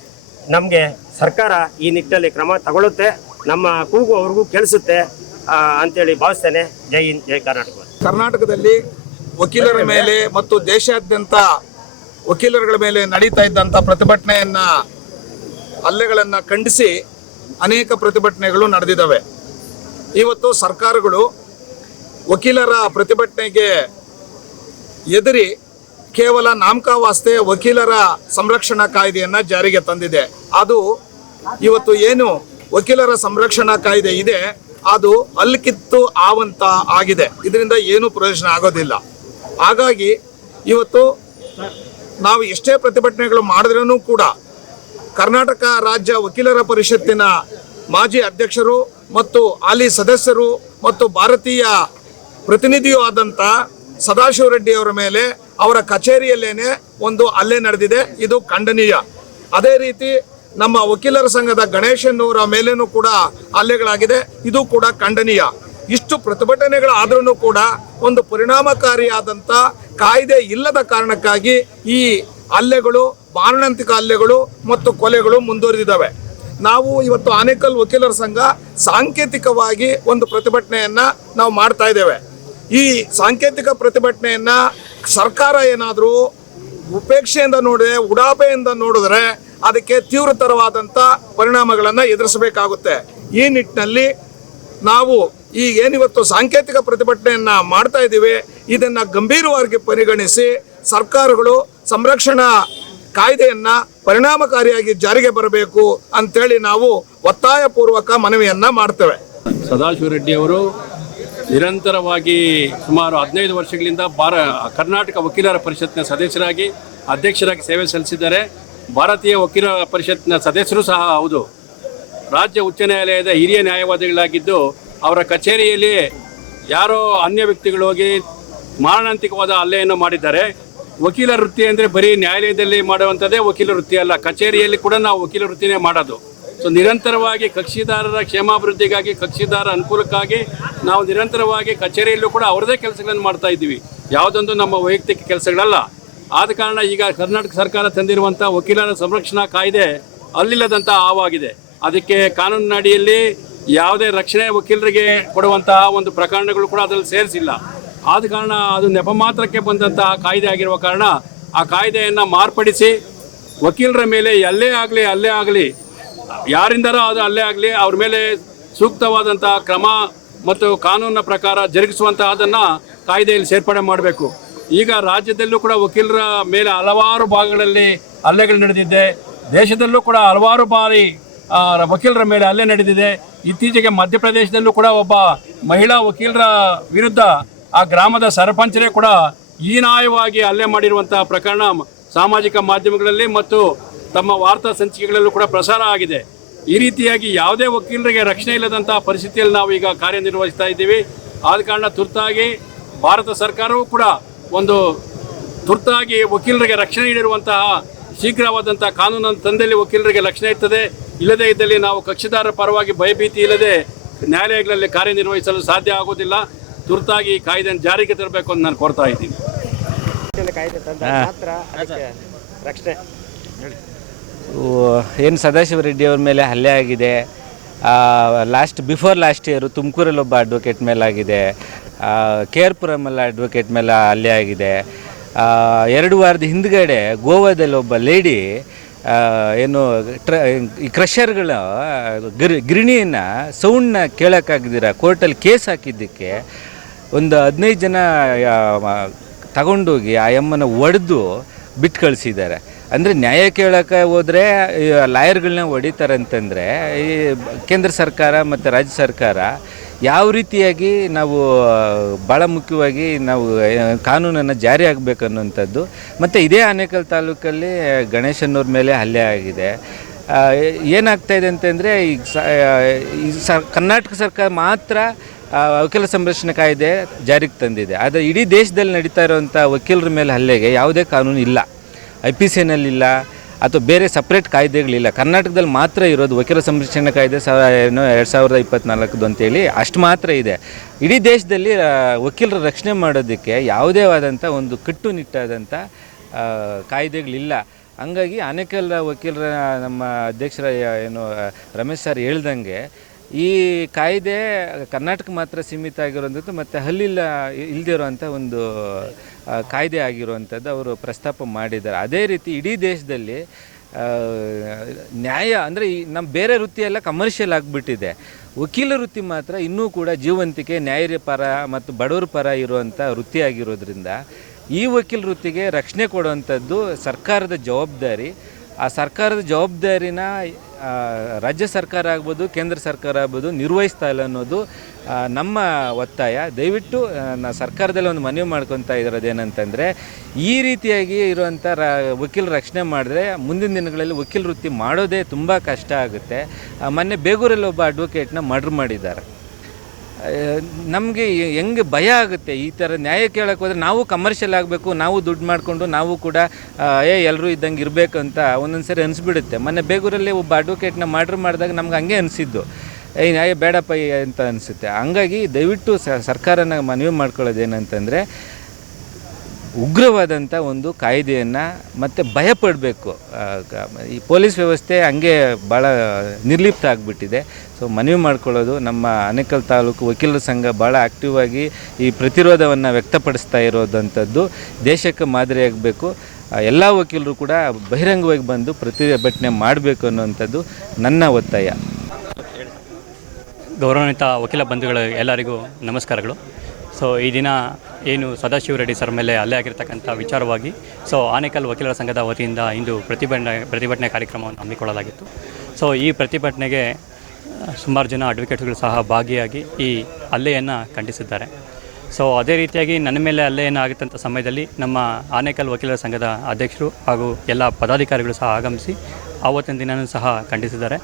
[SPEAKER 1] ನಮಗೆ ಸರ್ಕಾರ ಈ ನಿಟ್ಟಿನಲ್ಲಿ ಕ್ರಮ ತಗೊಳ್ಳುತ್ತೆ, ನಮ್ಮ ಕೂಗು ಅವ್ರಿಗೂ ಕೇಳಿಸುತ್ತೆ ಅಂತೇಳಿ ಭಾವಿಸ್ತೇನೆ. ಜೈ ಹಿಂದ್, ಜೈ ಕರ್ನಾಟಕ.
[SPEAKER 2] ಕರ್ನಾಟಕದಲ್ಲಿ ವಕೀಲರ ಮೇಲೆ ಮತ್ತು ದೇಶಾದ್ಯಂತ ವಕೀಲರುಗಳ ಮೇಲೆ ನಡೀತಾ ಇದ್ದಂಥ ಪ್ರತಿಭಟನೆಯನ್ನ ಹಲ್ಲೆಗಳನ್ನು ಖಂಡಿಸಿ ಅನೇಕ ಪ್ರತಿಭಟನೆಗಳು ನಡೆದಿದ್ದಾವೆ. ಇವತ್ತು ಸರ್ಕಾರಗಳು ವಕೀಲರ ಪ್ರತಿಭಟನೆಗೆ ಎದುರಿ ಕೇವಲ ನಾಮಕಾವಾಸ್ತೆ ವಕೀಲರ ಸಂರಕ್ಷಣಾ ಕಾಯ್ದೆಯನ್ನು ಜಾರಿಗೆ ತಂದಿದೆ. ಅದು ಇವತ್ತು ಏನು ವಕೀಲರ ಸಂರಕ್ಷಣಾ ಕಾಯ್ದೆ ಇದೆ, ಅದು ಅಲ್ಕಿತ್ತು ಆವಂತ ಆಗಿದೆ. ಇದರಿಂದ ಏನು ಪ್ರಯೋಜನ ಆಗೋದಿಲ್ಲ. ಹಾಗಾಗಿ ಇವತ್ತು ನಾವು ಎಷ್ಟೇ ಪ್ರತಿಭಟನೆಗಳು ಮಾಡಿದ್ರೂ ಕೂಡ ಕರ್ನಾಟಕ ರಾಜ್ಯ ವಕೀಲರ ಪರಿಷತ್ತಿನ ಮಾಜಿ ಅಧ್ಯಕ್ಷರು ಮತ್ತು ಹಾಲಿ ಸದಸ್ಯರು ಮತ್ತು ಭಾರತೀಯ ಪ್ರತಿನಿಧಿಯೂ ಆದಂಥ ಸದಾಶಿವ ರೆಡ್ಡಿ ಅವರ ಮೇಲೆ ಅವರ ಕಚೇರಿಯಲ್ಲೇನೆ ಒಂದು ಹಲ್ಲೆ ನಡೆದಿದೆ. ಇದು ಖಂಡನೀಯ. ಅದೇ ರೀತಿ ನಮ್ಮ ವಕೀಲರ ಸಂಘದ ಗಣೇಶನವರ ಮೇಲೇನೂ ಕೂಡ ಹಲ್ಲೆಗಳಾಗಿದೆ. ಇದು ಕೂಡ ಖಂಡನೀಯ. ಇಷ್ಟು ಪ್ರತಿಭಟನೆಗಳಾದ್ರೂ ಕೂಡ ಒಂದು ಪರಿಣಾಮಕಾರಿಯಾದಂಥ ಕಾಯ್ದೆ ಇಲ್ಲದ ಕಾರಣಕ್ಕಾಗಿ ಈ ಹಲ್ಲೆಗಳು ಮಾರಣಾಂತಿಕ ಹಲ್ಲೆಗಳು ಮತ್ತು ಕೊಲೆಗಳು ಮುಂದುವರೆದಿದ್ದಾವೆ. ನಾವು ಇವತ್ತು ಆನೇಕಲ್ ವಕೀಲರ ಸಂಘ ಸಾಂಕೇತಿಕವಾಗಿ ಒಂದು ಪ್ರತಿಭಟನೆಯನ್ನ ನಾವು ಮಾಡ್ತಾ ಇದ್ದೇವೆ. ಈ ಸಾಂಕೇತಿಕ ಪ್ರತಿಭಟನೆಯನ್ನ ಸರ್ಕಾರ ಏನಾದರೂ ಉಪೇಕ್ಷೆಯಿಂದ ನೋಡಿದ್ರೆ, ಉಡಾಪೆಯಿಂದ ನೋಡಿದ್ರೆ ಅದಕ್ಕೆ ತೀವ್ರತರವಾದಂಥ ಪರಿಣಾಮಗಳನ್ನು ಎದುರಿಸಬೇಕಾಗುತ್ತೆ. ಈ ನಿಟ್ಟಿನಲ್ಲಿ ನಾವು ಈಗ ಏನಿವತ್ತು ಸಾಂಕೇತಿಕ ಪ್ರತಿಭಟನೆಯನ್ನು ಮಾಡ್ತಾ ಇದ್ದೀವಿ, ಇದನ್ನು ಗಂಭೀರವಾಗಿ ಪರಿಗಣಿಸಿ ಸರ್ಕಾರಗಳು ಸಂರಕ್ಷಣಾ ಕಾಯ್ದೆಯನ್ನ ಪರಿಣಾಮಕಾರಿಯಾಗಿ ಜಾರಿಗೆ ಬರಬೇಕು ಅಂತೇಳಿ ನಾವು ಒತ್ತಾಯಪೂರ್ವಕ ಮನವಿಯನ್ನ ಮಾಡ್ತೇವೆ.
[SPEAKER 3] ಸದಾಶಿವ ರೆಡ್ಡಿ ಅವರು ನಿರಂತರವಾಗಿ ಸುಮಾರು ಹದಿನೈದು ವರ್ಷಗಳಿಂದ ಭಾರ ಕರ್ನಾಟಕ ವಕೀಲರ ಪರಿಷತ್ನ ಸದಸ್ಯರಾಗಿ ಅಧ್ಯಕ್ಷರಾಗಿ ಸೇವೆ ಸಲ್ಲಿಸಿದ್ದಾರೆ. ಭಾರತೀಯ ವಕೀಲರ ಪರಿಷತ್ನ ಸದಸ್ಯರು ಸಹ ಹೌದು. ರಾಜ್ಯ ಉಚ್ಚ ನ್ಯಾಯಾಲಯದ ಹಿರಿಯ ನ್ಯಾಯವಾದಿಗಳಾಗಿದ್ದು ಅವರ ಕಚೇರಿಯಲ್ಲಿ ಯಾರೋ ಅನ್ಯ ವ್ಯಕ್ತಿಗಳು ಹೋಗಿ ಮಾರಣಾಂತಿಕವಾದ ಹಲ್ಲೆಯನ್ನು ಮಾಡಿದ್ದಾರೆ. ವಕೀಲ ವೃತ್ತಿ ಅಂದರೆ ಬರೀ ನ್ಯಾಯಾಲಯದಲ್ಲಿ ಮಾಡುವಂಥದ್ದೇ ವಕೀಲ ವೃತ್ತಿ ಅಲ್ಲ, ಕಚೇರಿಯಲ್ಲಿ ಕೂಡ ನಾವು ವಕೀಲ ವೃತ್ತಿನೇ ಮಾಡೋದು. ಸೊ ನಿರಂತರವಾಗಿ ಕಕ್ಷಿದಾರರ ಕ್ಷೇಮಾಭಿವೃದ್ಧಿಗಾಗಿ, ಕಕ್ಷಿದಾರ ಅನುಕೂಲಕ್ಕಾಗಿ ನಾವು ನಿರಂತರವಾಗಿ ಕಚೇರಿಯಲ್ಲೂ ಕೂಡ ಅವರದೇ ಕೆಲಸಗಳನ್ನು ಮಾಡ್ತಾ ಇದ್ದೀವಿ. ಯಾವುದೊಂದು ನಮ್ಮ ವೈಯಕ್ತಿಕ ಕೆಲಸಗಳಲ್ಲ. ಆದ ಕಾರಣ ಈಗ ಕರ್ನಾಟಕ ಸರ್ಕಾರ ತಂದಿರುವಂಥ ವಕೀಲರ ಸಂರಕ್ಷಣಾ ಕಾಯ್ದೆ ಅಲ್ಲಿಲ್ಲದಂಥ ಆವಾಗಿದೆ ಅದಕ್ಕೆ ಕಾನೂನಿನ ಅಡಿಯಲ್ಲಿ ಯಾವುದೇ ರಕ್ಷಣೆ ವಕೀಲರಿಗೆ ಕೊಡುವಂತಹ ಒಂದು ಪ್ರಕರಣಗಳು ಕೂಡ ಅದರಲ್ಲಿ ಸೇರಿಸಿಲ್ಲ. ಆದ ಕಾರಣ ಅದು ನೆಪ ಮಾತ್ರಕ್ಕೆ ಬಂದಂತಹ ಕಾಯ್ದೆ ಆಗಿರುವ ಕಾರಣ ಆ ಕಾಯ್ದೆಯನ್ನು ಮಾರ್ಪಡಿಸಿ ವಕೀಲರ ಮೇಲೆ ಎಲ್ಲೇ ಆಗಲಿ, ಅಲ್ಲೇ ಆಗಲಿ, ಯಾರಿಂದರ ಅದು ಅಲ್ಲೇ ಆಗಲಿ, ಅವ್ರ ಮೇಲೆ ಸೂಕ್ತವಾದಂತಹ ಕ್ರಮ ಮತ್ತು ಕಾನೂನಿನ ಪ್ರಕಾರ ಜರುಗಿಸುವಂತಹ ಅದನ್ನು ಕಾಯ್ದೆಯಲ್ಲಿ ಸೇರ್ಪಡೆ ಮಾಡಬೇಕು. ಈಗ ರಾಜ್ಯದಲ್ಲೂ ಕೂಡ ವಕೀಲರ ಮೇಲೆ ಹಲವಾರು ಭಾಗಗಳಲ್ಲಿ ಹಲ್ಲೆಗಳು ನಡೆದಿದೆ. ದೇಶದಲ್ಲೂ ಕೂಡ ಹಲವಾರು ಬಾರಿ ವಕೀಲರ ಮೇಲೆ ಹಲ್ಲೆ ನಡೆದಿದೆ. ಇತ್ತೀಚೆಗೆ ಮಧ್ಯಪ್ರದೇಶದಲ್ಲೂ ಕೂಡ ಒಬ್ಬ ಮಹಿಳಾ ವಕೀಲರ ವಿರುದ್ಧ ಆ ಗ್ರಾಮದ ಸರಪಂಚರೇ ಕೂಡ ಹೀನಾಯವಾಗಿ ಹಲ್ಲೆ ಮಾಡಿರುವಂತಹ ಪ್ರಕರಣ ಸಾಮಾಜಿಕ ಮಾಧ್ಯಮಗಳಲ್ಲಿ ಮತ್ತು ತಮ್ಮ ವಾರ್ತಾ ಸಂಚಿಕೆಗಳಲ್ಲೂ ಕೂಡ ಪ್ರಸಾರ ಆಗಿದೆ. ಈ ರೀತಿಯಾಗಿ ಯಾವುದೇ ವಕೀಲರಿಗೆ ರಕ್ಷಣೆ ಇಲ್ಲದಂತಹ ಪರಿಸ್ಥಿತಿಯಲ್ಲಿ ನಾವು ಈಗ ಕಾರ್ಯನಿರ್ವಹಿಸ್ತಾ ಇದ್ದೀವಿ. ಆದ ಕಾರಣ ತುರ್ತಾಗಿ ಭಾರತ ಸರ್ಕಾರವೂ ಕೂಡ ಒಂದು ತುರ್ತಾಗಿ ವಕೀಲರಿಗೆ ರಕ್ಷಣೆ ನೀಡಿರುವಂತಹ ಶೀಘ್ರವಾದಂತಹ ಕಾನೂನನ್ನು ತಂದಲ್ಲಿ ವಕೀಲರಿಗೆ ರಕ್ಷಣೆ ಇರ್ತದೆ. ಇಲ್ಲದೇ ಇದ್ದಲ್ಲಿ ನಾವು ಕಕ್ಷಿದಾರರ ಪರವಾಗಿ ಭಯಭೀತಿ ಇಲ್ಲದೆ ನ್ಯಾಯಾಲಯಗಳಲ್ಲಿ ಕಾರ್ಯನಿರ್ವಹಿಸಲು ಸಾಧ್ಯ ಆಗೋದಿಲ್ಲ ತುರ್ತಾಗಿ ಈ ಕಾಯ್ದೆಯನ್ನು ಜಾರಿಗೆ ತರಬೇಕು ಅಂತ ನಾನು ಕೋರ್ತಾ ಇದ್ದೀನಿ.
[SPEAKER 1] ಕಾಯ್ದೆ ರಕ್ಷಣೆ.
[SPEAKER 4] ಏನು ಸದಾಶಿವ ರೆಡ್ಡಿ ಅವ್ರ ಮೇಲೆ ಹಲ್ಲೆ ಆಗಿದೆ. ಲಾಸ್ಟ್ ಬಿಫೋರ್ ಲಾಸ್ಟ್ ಇಯರು ತುಮಕೂರಲ್ಲಿ ಒಬ್ಬ ಅಡ್ವೊಕೇಟ್ ಮೇಲೆ ಆಗಿದೆ ಕೆ ಆರ್ ಪುರಮಲ್ಲ ಅಡ್ವೊಕೇಟ್ ಮೇಲೆ ಹಲ್ಲೆ ಆಗಿದೆ. ಆ, ಎರಡು ವಾರದ ಹಿಂದ್ಗಡೆ ಗೋವಾದಲ್ಲಿ ಒಬ್ಬ ಲೇಡಿ ಏನು ಟ್ರ ಈ ಕ್ರಷರ್ಗಳ ಗಿರ್ ಗಿರಣಿಯನ್ನು ಸೌಂಡ್ನ ಕೇಳೋಕ್ಕಾಗದಿರ ಕೋರ್ಟಲ್ಲಿ ಕೇಸ್ ಹಾಕಿದ್ದಕ್ಕೆ ಒಂದು ಹದಿನೈದು ಜನ ತಗೊಂಡೋಗಿ ಆ ಎಮ್ಮನ ಒಡೆದು ಬಿಟ್ಟು ಕಳಿಸಿದ್ದಾರೆ. ಅಂದರೆ ನ್ಯಾಯ ಕೇಳೋಕ್ಕೆ ಹೋದರೆ ಲಾಯರ್ಗಳನ್ನ ಹೊಡಿತಾರೆ ಅಂತಂದರೆ ಈ ಕೇಂದ್ರ ಸರ್ಕಾರ ಮತ್ತು ರಾಜ್ಯ ಸರ್ಕಾರ ಯಾವ ರೀತಿಯಾಗಿ ನಾವು ಭಾಳ ಮುಖ್ಯವಾಗಿ ನಾವು ಕಾನೂನನ್ನು ಜಾರಿ ಆಗಬೇಕು ಅನ್ನುವಂಥದ್ದು. ಮತ್ತು ಇದೇ ಆನೇಕಲ್ ತಾಲೂಕಲ್ಲಿ ಗಣೇಶನವ್ರ ಮೇಲೆ ಹಲ್ಲೆ ಆಗಿದೆ. ಏನಾಗ್ತಾಯಿದೆ ಅಂತಂದರೆ, ಈಗ ಸ, ಕರ್ನಾಟಕ ಸರ್ಕಾರ ಮಾತ್ರ ವಕೀಲ ಸಂರಕ್ಷಣಾ ಕಾಯ್ದೆ ಜಾರಿಗೆ ತಂದಿದೆ. ಆದರೆ ಇಡೀ ದೇಶದಲ್ಲಿ ನಡೀತಾ ಇರುವಂಥ ವಕೀಲರ ಮೇಲೆ ಹಲ್ಲೆಗೆ ಯಾವುದೇ ಕಾನೂನು ಇಲ್ಲ. ಐ ಪಿ ಸಿ ಎನಲ್ಲಿಲ್ಲ ಅಥವಾ ಬೇರೆ ಸಪ್ರೇಟ್ ಕಾಯ್ದೆಗಳಿಲ್ಲ. ಕರ್ನಾಟಕದಲ್ಲಿ ಮಾತ್ರ ಇರೋದು ವಕೀಲ ಸಂರಕ್ಷಣಾ ಕಾಯ್ದೆ ಸಾವಿರ ಏನು, ಎರಡು ಸಾವಿರದ ಇಪ್ಪತ್ನಾಲ್ಕದು ಅಂತೇಳಿ ಅಷ್ಟು ಮಾತ್ರ ಇದೆ. ಇಡೀ ದೇಶದಲ್ಲಿ ವಕೀಲರ ರಕ್ಷಣೆ ಮಾಡೋದಕ್ಕೆ ಯಾವುದೇ ಆದಂಥ ಒಂದು ಕಟ್ಟುನಿಟ್ಟಾದಂಥ ಕಾಯ್ದೆಗಳಿಲ್ಲ. ಹಂಗಾಗಿ ಅನೇಕಲ್ಲ ವಕೀಲರ ನಮ್ಮ ಅಧ್ಯಕ್ಷರ ಏನು ರಮೇಶ್ ಸರ್ ಹೇಳ್ದಂಗೆ ಈ ಕಾಯ್ದೆ ಕರ್ನಾಟಕ ಮಾತ್ರ ಸೀಮಿತ ಆಗಿರುವಂಥದ್ದು ಮತ್ತು ಹಲ್ಲಿಲ್ಲ ಇಲ್ಲದೇ ಇರುವಂಥ ಒಂದು ಕಾಯ್ದೆ ಆಗಿರುವಂಥದ್ದು ಅವರು ಪ್ರಸ್ತಾಪ ಮಾಡಿದ್ದಾರೆ. ಅದೇ ರೀತಿ ಇಡೀ ದೇಶದಲ್ಲಿ ನ್ಯಾಯ ಅಂದರೆ ಈ ನಮ್ಮ ಬೇರೆ ವೃತ್ತಿಯೆಲ್ಲ ಕಮರ್ಷಿಯಲ್ ಆಗಿಬಿಟ್ಟಿದೆ. ವಕೀಲ ವೃತ್ತಿ ಮಾತ್ರ ಇನ್ನೂ ಕೂಡ ಜೀವಂತಿಕೆ ನ್ಯಾಯ ಪರ ಮತ್ತು ಬಡವರ ಪರ ಇರುವಂಥ ವೃತ್ತಿ ಆಗಿರೋದ್ರಿಂದ ಈ ವಕೀಲ ವೃತ್ತಿಗೆ ರಕ್ಷಣೆ ಕೊಡುವಂಥದ್ದು ಸರ್ಕಾರದ ಜವಾಬ್ದಾರಿ. ಆ ಸರ್ಕಾರದ ಜವಾಬ್ದಾರಿನ ರಾಜ್ಯ ಸರ್ಕಾರ ಆಗ್ಬೋದು, ಕೇಂದ್ರ ಸರ್ಕಾರ ಆಗ್ಬೋದು ನಿರ್ವಹಿಸ್ತಾ ಇಲ್ಲ ಅನ್ನೋದು ನಮ್ಮ ಒತ್ತಾಯ. ದಯವಿಟ್ಟು ನಾ ಸರ್ಕಾರದಲ್ಲಿ ಒಂದು ಮನವಿ ಮಾಡ್ಕೊತಾ ಇರೋದೇನಂತಂದರೆ ಈ ರೀತಿಯಾಗಿ ಇರುವಂಥ ರ, ವಕೀಲ ರಕ್ಷಣೆ ಮಾಡಿದ್ರೆ ಮುಂದಿನ ದಿನಗಳಲ್ಲಿ ವಕೀಲ ವೃತ್ತಿ ಮಾಡೋದೇ ತುಂಬ ಕಷ್ಟ ಆಗುತ್ತೆ. ಮೊನ್ನೆ ಬೇಗೂರಲ್ಲಿ ಒಬ್ಬ ಅಡ್ವೊಕೇಟ್ನ ಮರ್ಡ್ರ್ ಮಾಡಿದ್ದಾರೆ. ನಮಗೆ ಹೆಂಗೆ ಭಯ ಆಗುತ್ತೆ ಈ ಥರ ನ್ಯಾಯ ಕೇಳೋಕ್ಕೆ ಹೋದ್ರೆ ನಾವು ಕಮರ್ಷಿಯಲ್ ಆಗಬೇಕು, ನಾವು ದುಡ್ಡು ಮಾಡಿಕೊಂಡು ನಾವು ಕೂಡ ಏ ಎಲ್ಲರೂ ಇದ್ದಂಗೆ ಇರಬೇಕು ಅಂತ ಒಂದೊಂದು ಸರಿ ಅನಿಸ್ಬಿಡುತ್ತೆ. ಮೊನ್ನೆ ಬೇಗೂರಲ್ಲಿ ಒಬ್ಬ ಅಡ್ವೊಕೇಟ್ನ ಮರ್ಡ್ರ್ ಮಾಡಿದಾಗ ನಮ್ಗೆ ಹಂಗೆ ಅನಿಸಿದ್ದು. ಏ ನ್ಯಾಯ ಬೇಡಪ್ಪ ಅಂತ ಅನಿಸುತ್ತೆ. ಹಂಗಾಗಿ ದಯವಿಟ್ಟು ಸರ್ಕಾರನ ಮನವಿ ಮಾಡ್ಕೊಳ್ಳೋದು ಏನಂತಂದರೆ ಉಗ್ರವಾದಂಥ ಒಂದು ಕಾಯ್ದೆಯನ್ನು ಮತ್ತು ಭಯಪಡಬೇಕು ಈ ಪೊಲೀಸ್ ವ್ಯವಸ್ಥೆ ಹಂಗೆ ಭಾಳ ನಿರ್ಲಿಪ್ತ ಆಗಿಬಿಟ್ಟಿದೆ. ಸೊ ಮನವಿ ಮಾಡ್ಕೊಳ್ಳೋದು ನಮ್ಮ ಅನೇಕಲ್ ತಾಲೂಕು ವಕೀಲರ ಸಂಘ ಭಾಳ ಆಕ್ಟಿವ್ ಆಗಿ ಈ ಪ್ರತಿರೋಧವನ್ನು ವ್ಯಕ್ತಪಡಿಸ್ತಾ ಇರೋದಂಥದ್ದು ದೇಶಕ್ಕೆ ಮಾದರಿಯಾಗಬೇಕು ಎಲ್ಲ ವಕೀಲರು ಕೂಡ ಬಹಿರಂಗವಾಗಿ ಬಂದು ಪ್ರತಿಭಟನೆ ಮಾಡಬೇಕು ಅನ್ನುವಂಥದ್ದು ನನ್ನ ಒತ್ತಾಯ.
[SPEAKER 7] ಗೌರವಾನ್ವಿತ ವಕೀಲ ಬಂಧುಗಳು ಎಲ್ಲರಿಗೂ ನಮಸ್ಕಾರಗಳು. ಸೊ ಈ ದಿನ ಏನು ಸದಾಶಿವ ರೆಡ್ಡಿ ಸರ್ ಮೇಲೆ ಹಲ್ಲೆ ಆಗಿರ್ತಕ್ಕಂಥ ವಿಚಾರವಾಗಿ, ಸೊ ಆನೇಕಲ್ ವಕೀಲರ ಸಂಘದ ವತಿಯಿಂದ ಇಂದು ಪ್ರತಿಭಟನೆ ಪ್ರತಿಭಟನೆ ಕಾರ್ಯಕ್ರಮವನ್ನು ಹಮ್ಮಿಕೊಳ್ಳಲಾಗಿತ್ತು. ಸೊ ಈ ಪ್ರತಿಭಟನೆಗೆ ಸುಮಾರು ಜನ ಅಡ್ವೊಕೇಟ್ಗಳು ಸಹ ಭಾಗಿಯಾಗಿ ಈ ಹಲ್ಲೆಯನ್ನು ಖಂಡಿಸಿದ್ದಾರೆ. ಸೊ ಅದೇ ರೀತಿಯಾಗಿ ನನ್ನ ಮೇಲೆ ಹಲ್ಲೆಯನ್ನು ಆಗುತ್ತಂಥ ಸಮಯದಲ್ಲಿ ನಮ್ಮ ಆನೇಕಲ್ ವಕೀಲರ ಸಂಘದ ಅಧ್ಯಕ್ಷರು ಹಾಗೂ ಎಲ್ಲ ಪದಾಧಿಕಾರಿಗಳು ಸಹ ಆಗಮಿಸಿ ಆವತ್ತಿನ ದಿನವೂ ಸಹ ಖಂಡಿಸಿದ್ದಾರೆ.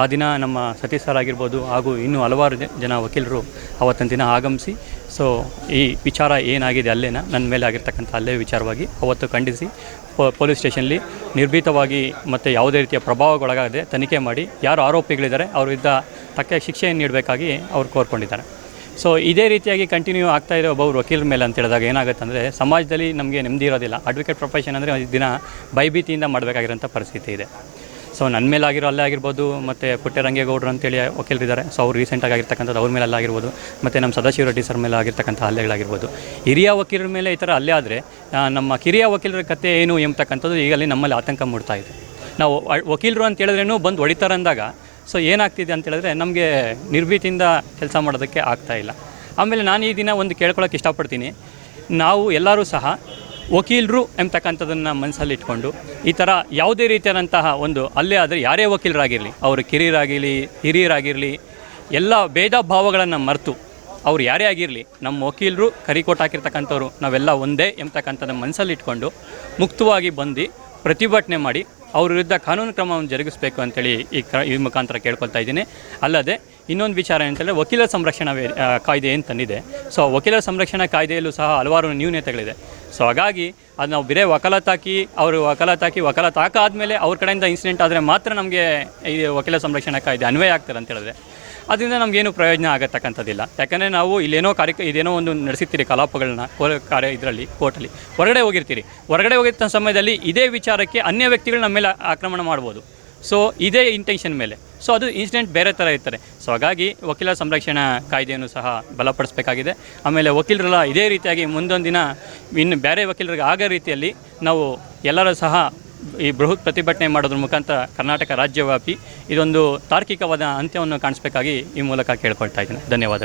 [SPEAKER 7] ಆ ದಿನ ನಮ್ಮ ಸತೀಶ್ ಸರ್ ಆಗಿರ್ಬೋದು ಹಾಗೂ ಇನ್ನೂ ಹಲವಾರು ಜನ ವಕೀಲರು ಆವತ್ತಿನ ದಿನ ಆಗಮಿಸಿ, ಸೊ ಈ ವಿಚಾರ ಏನಾಗಿದೆ ಅಲ್ಲೇನ, ನನ್ನ ಮೇಲೆ ಆಗಿರ್ತಕ್ಕಂಥ ಅಲ್ಲೇ ವಿಚಾರವಾಗಿ ಅವತ್ತು ಖಂಡಿಸಿ ಪೊಲೀಸ್ ಸ್ಟೇಷನ್ಲಿ ನಿರ್ಭೀತವಾಗಿ ಮತ್ತು ಯಾವುದೇ ರೀತಿಯ ಪ್ರಭಾವಗೊಳಗಾಗದೆ ತನಿಖೆ ಮಾಡಿ, ಯಾರು ಆರೋಪಿಗಳಿದ್ದಾರೆ, ಅವರಿದ್ದ ತಕ್ಕ ಶಿಕ್ಷೆಯನ್ನು ನೀಡಬೇಕಾಗಿ ಅವರು ಕೋರ್ಕೊಂಡಿದ್ದಾರೆ. ಸೊ ಇದೇ ರೀತಿಯಾಗಿ ಕಂಟಿನ್ಯೂ ಆಗ್ತಾ ಇರೋ ಒಬ್ಬ ವಕೀಲರ ಮೇಲೆ ಅಂತ ಹೇಳಿದಾಗ ಏನಾಗುತ್ತೆ ಅಂದರೆ, ಸಮಾಜದಲ್ಲಿ ನಮಗೆ ನೆಮ್ಮದಿ ಇರೋದಿಲ್ಲ. ಅಡ್ವೊಕೇಟ್ ಪ್ರೊಫೆಷನ್ ಅಂದರೆ ದಿನ ಭಯಭೀತಿಯಿಂದ ಮಾಡಬೇಕಾಗಿರೋಂಥ ಪರಿಸ್ಥಿತಿ ಇದೆ. ಸೊ ನನ್ನ ಮೇಲೆ ಆಗಿರೋ ಅಲ್ಲೇ ಆಗಿರ್ಬೋದು, ಮತ್ತು ಪುಟ್ಟರಂಗೇಗೌಡರು ಅಂತೇಳಿ ವಕೀಲರಿದ್ದಾರೆ. ಸೊ ಅವ್ರು ರೀಸೆಂಟಾಗಿ ಆಗಿರ್ತಕ್ಕಂಥದ್ದು ಅವ್ರ ಮೇಲೆ ಆಗಿರ್ಬೋದು, ಮತ್ತು ನಮ್ಮ ಸದಾಶಿವ ರೆಡ್ಡಿ ಸರ್ ಮೇಲೆ ಆಗಿರ್ತಕ್ಕಂಥ ಹಲ್ಲೆಗಳಾಗಿರ್ಬೋದು. ಹಿರಿಯ ವಕೀಲರ ಮೇಲೆ ಈ ಥರ ಅಲ್ಲೇ ಆದರೆ ನಮ್ಮ ಕಿರಿಯ ವಕೀಲರ ಕತೆ ಏನು ಎಂಬತಕ್ಕಂಥದ್ದು ಈಗಲೇ ನಮ್ಮಲ್ಲಿ ಆತಂಕ ಮೂಡ್ತಾ ಇದೆ. ನಾವು ವಕೀಲರು ಅಂತ ಹೇಳಿದ್ರೇನು ಬಂದು ಹೊಡಿತಾರೆ ಅಂದಾಗ ಸೊ ಏನಾಗ್ತಿದೆ ಅಂತ ಹೇಳಿದ್ರೆ ನಮಗೆ ನಿರ್ಭೀತಿಯಿಂದ ಕೆಲಸ ಮಾಡೋದಕ್ಕೆ ಆಗ್ತಾ ಇಲ್ಲ. ಆಮೇಲೆ ನಾನು ಈ ದಿನ ಒಂದು ಕೇಳ್ಕೊಳ್ಳೋಕೆ ಇಷ್ಟಪಡ್ತೀನಿ. ನಾವು ಎಲ್ಲರೂ ಸಹ ವಕೀಲರು ಎಂಬತಕ್ಕಂಥದ್ದನ್ನು ಮನಸ್ಸಲ್ಲಿ ಇಟ್ಕೊಂಡು ಈ ಥರ ಯಾವುದೇ ರೀತಿಯಾದಂತಹ ಒಂದು ಅಲ್ಲೇ ಆದರೆ ಯಾರೇ ವಕೀಲರಾಗಿರಲಿ, ಅವರು ಕಿರಿಯರಾಗಿರಲಿ, ಹಿರಿಯರಾಗಿರಲಿ, ಎಲ್ಲ ಭೇದ ಭಾವಗಳನ್ನು ಮರೆತು ಅವ್ರು ಯಾರೇ ಆಗಿರಲಿ, ನಮ್ಮ ವಕೀಲರು ಕರಿಕೋಟ್ ಹಾಕಿರ್ತಕ್ಕಂಥವ್ರು ನಾವೆಲ್ಲ ಒಂದೇ ಎಂಬತಕ್ಕಂಥದ್ದು ಮನಸ್ಸಲ್ಲಿ ಇಟ್ಕೊಂಡು ಮುಕ್ತವಾಗಿ ಬಂದು ಪ್ರತಿಭಟನೆ ಮಾಡಿ ಅವ್ರ ವಿರುದ್ಧ ಕಾನೂನು ಕ್ರಮವನ್ನು ಜರುಗಿಸಬೇಕು ಅಂತೇಳಿ ಈ ಕ್ರ ಈ ಮುಖಾಂತರ ಕೇಳ್ಕೊಳ್ತಾ ಇದ್ದೀನಿ. ಅಲ್ಲದೆ ಇನ್ನೊಂದು ವಿಚಾರ ಹೇಳಿದ್ರೆ ವಕೀಲರ ಸಂರಕ್ಷಣಾ ಕಾಯ್ದೆ ಏನು ತಂದಿದೆ ಸೊ ವಕೀಲರ ಸಂರಕ್ಷಣಾ ಕಾಯ್ದೆಯಲ್ಲೂ ಸಹ ಹಲವಾರು ನ್ಯೂನತೆಗಳಿದೆ. ಸೊ ಹಾಗಾಗಿ ಅದು ನಾವು ಬೇರೆ ವಕಾಲತ್ತಾಕಿ ಅವರು ವಕಾಲತ್ತಾಕಿ ವಕಾಲತ್ ಆದಮೇಲೆ ಅವ್ರ ಕಡೆಯಿಂದ ಇನ್ಸಿಡೆಂಟ್ ಆದರೆ ಮಾತ್ರ ನಮಗೆ ಈ ವಕೀಲ ಸಂರಕ್ಷಣಾ ಕಾಯ್ದೆ ಅನ್ವಯ ಆಗ್ತದೆ ಅಂತ ಹೇಳಿದ್ರೆ, ಅದರಿಂದ ನಮಗೇನು ಪ್ರಯೋಜನ ಆಗತಕ್ಕಂಥದ್ದಿಲ್ಲ. ಯಾಕಂದರೆ ನಾವು ಇಲ್ಲೇನೋ ಕಾರ್ಯ ಇದೇನೋ ಒಂದು ನಡೆಸಿರ್ತೀರಿ ಕಲಾಪಗಳನ್ನ ಕಾರ್ಯ ಇದರಲ್ಲಿ, ಕೋರ್ಟಲ್ಲಿ. ಹೊರಗಡೆ ಹೋಗಿರ್ತೀರಿ. ಹೊರಗಡೆ ಹೋಗಿರ್ತ ಸಮಯದಲ್ಲಿ ಇದೇ ವಿಚಾರಕ್ಕೆ ಅನ್ಯ ವ್ಯಕ್ತಿಗಳು ನಮ್ಮ ಮೇಲೆ ಆಕ್ರಮಣ ಮಾಡ್ಬೋದು. ಸೊ ಇದೇ ಇಂಟೆನ್ಷನ್ ಮೇಲೆ. ಸೊ ಅದು ಇನ್ಸಿಡೆಂಟ್ ಬೇರೆ ಥರ ಇರ್ತಾರೆ ಸೊ ಹಾಗಾಗಿ ವಕೀಲರ ಸಂರಕ್ಷಣಾ ಕಾಯ್ದೆಯನ್ನು ಸಹ ಬಲಪಡಿಸಬೇಕಾಗಿದೆ. ಆಮೇಲೆ ವಕೀಲರೆಲ್ಲ ಇದೇ ರೀತಿಯಾಗಿ ಮುಂದೊಂದು ದಿನ ಇನ್ನು ಬೇರೆ ವಕೀಲರಿಗೆ ಆಗೋ ರೀತಿಯಲ್ಲಿ ನಾವು ಎಲ್ಲರೂ ಸಹ ಈ ಬೃಹತ್ ಪ್ರತಿಭಟನೆ ಮಾಡೋದ್ರ ಮುಖಾಂತರ ಕರ್ನಾಟಕ ರಾಜ್ಯವ್ಯಾಪಿ ಇದೊಂದು ತಾರ್ಕಿಕವಾದ ಅಂತ್ಯವನ್ನು ಕಾಣಿಸ್ಬೇಕಾಗಿ ಈ ಮೂಲಕ ಕೇಳ್ಕೊಳ್ತಾ ಇದ್ದೀನಿ. ಧನ್ಯವಾದಗಳು.